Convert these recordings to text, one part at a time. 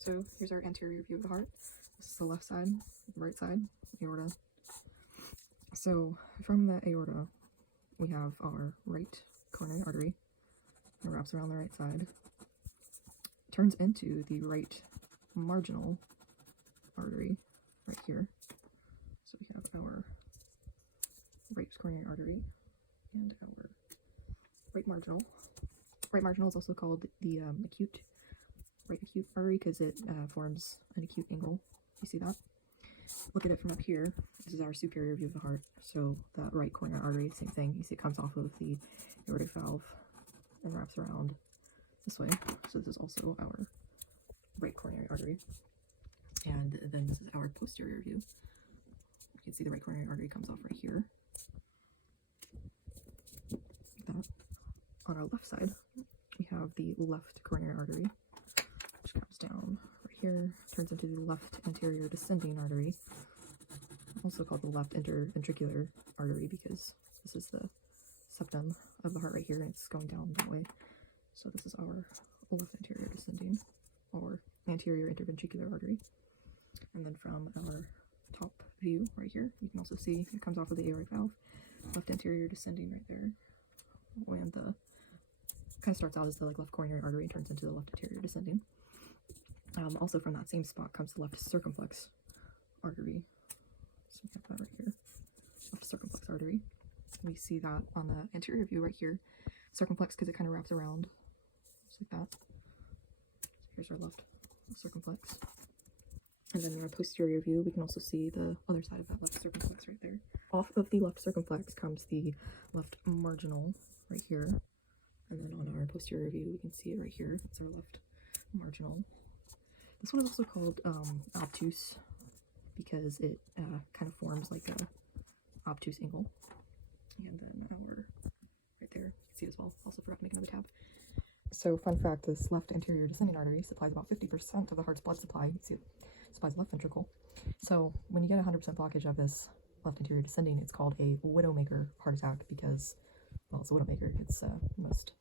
So here's our anterior view of the heart. This is the left side, right side, aorta. So from the aorta, we have our right coronary artery. It wraps around the right side, turns into the right marginal artery right here. So we have our right coronary artery and our right marginal. Right marginal is also called the right acute artery because it forms an acute angle. You see that? Look at it from up here. This is our superior view of the heart. So that right coronary artery, same thing. You see it comes off of the aortic valve and wraps around this way. So this is also our right coronary artery. And then this is our posterior view. You can see the right coronary artery comes off right here. Like that. On our left side, we have the left coronary artery, which comes down right here, turns into the left anterior descending artery, also called the left interventricular artery because this is the septum of the heart right here and it's going down that way. So this is our left anterior descending or anterior interventricular artery. And then from our top view right here, you can also see it comes off of the aortic valve, left anterior descending right there. And the kind of starts out as the left coronary artery and turns into the left anterior descending. Also from that same spot comes the left circumflex artery. So we have that right here, left circumflex artery. We see that on the anterior view right here, circumflex because it kind of wraps around just like that. So here's our left circumflex. And then in our posterior view, we can also see the other side of that left circumflex right there. Off of the left circumflex comes the left marginal right here. And then on our posterior view, we can see it right here. It's our left marginal. This one is also called obtuse because it kind of forms like a obtuse angle. And then our, right there, you can see it as well. Also forgot to make another tab. So fun fact, this left anterior descending artery supplies about 50% of the heart's blood supply. You can see it supplies the left ventricle. So when you get 100% blockage of this left anterior descending, it's called a widowmaker heart attack because, well, it's a widowmaker. It's the most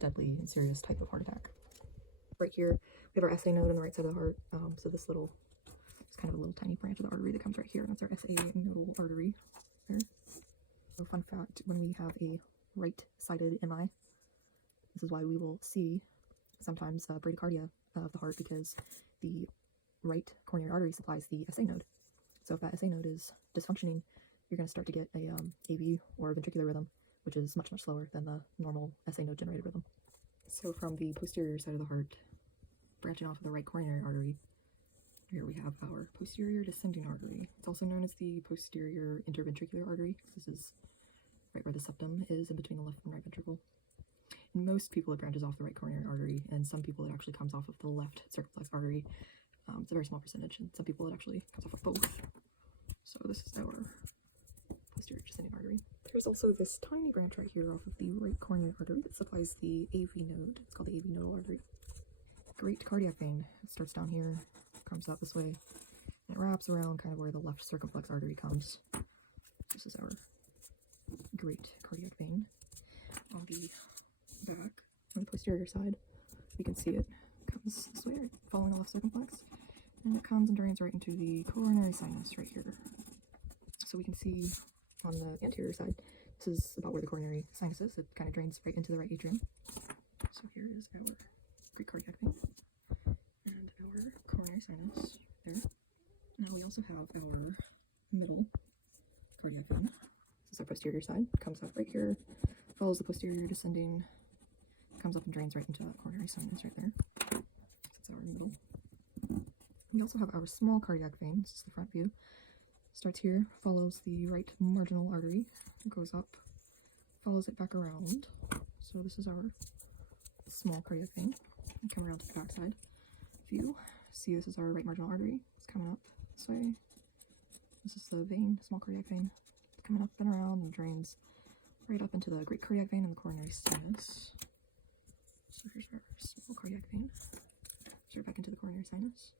deadly and serious type of heart attack. Right here, we have our SA node on the right side of the heart. So this little, it's kind of a little tiny branch of the artery that comes right here, and that's our SA nodal artery there. So fun fact, when we have a right-sided MI, this is why we will see sometimes bradycardia of the heart because the right coronary artery supplies the SA node. So if that SA node is dysfunctioning, you're going to start to get a AV or ventricular rhythm, which is much, much slower than the normal SA node generated rhythm. So from the posterior side of the heart, branching off of the right coronary artery, here we have our posterior descending artery. It's also known as the posterior interventricular artery. This is right where the septum is in between the left and right ventricle. In most people, it branches off the right coronary artery, and some people it actually comes off of the left circumflex artery. It's a very small percentage, and some people it actually comes off of both. So this is our posterior descending artery. There's also this tiny branch right here off of the right coronary artery that supplies the AV node. It's called the AV nodal artery. Great cardiac vein. It starts down here, comes out this way, and it wraps around kind of where the left circumflex artery comes. This is our great cardiac vein. On the back, on the posterior side, you can see it comes this way, right, following the left circumflex, and it comes and drains right into the coronary sinus right here. So we can see on the anterior side, this is about where the coronary sinus is. It kind of drains right into the right atrium. So here is our great cardiac vein and our coronary sinus there. Now we also have our middle cardiac vein. This is our posterior side. It comes up right here, follows the posterior descending, comes up and drains right into that coronary sinus right there. That's our middle. We also have our small cardiac vein. This is the front view. Starts here, follows the right marginal artery, goes up, follows it back around. So this is our small cardiac vein. And come around to the back side view. See, this is our right marginal artery. It's coming up this way. This is the vein, small cardiac vein. It's coming up and around and drains right up into the great cardiac vein and the coronary sinus. So here's our small cardiac vein. Straight back into the coronary sinus.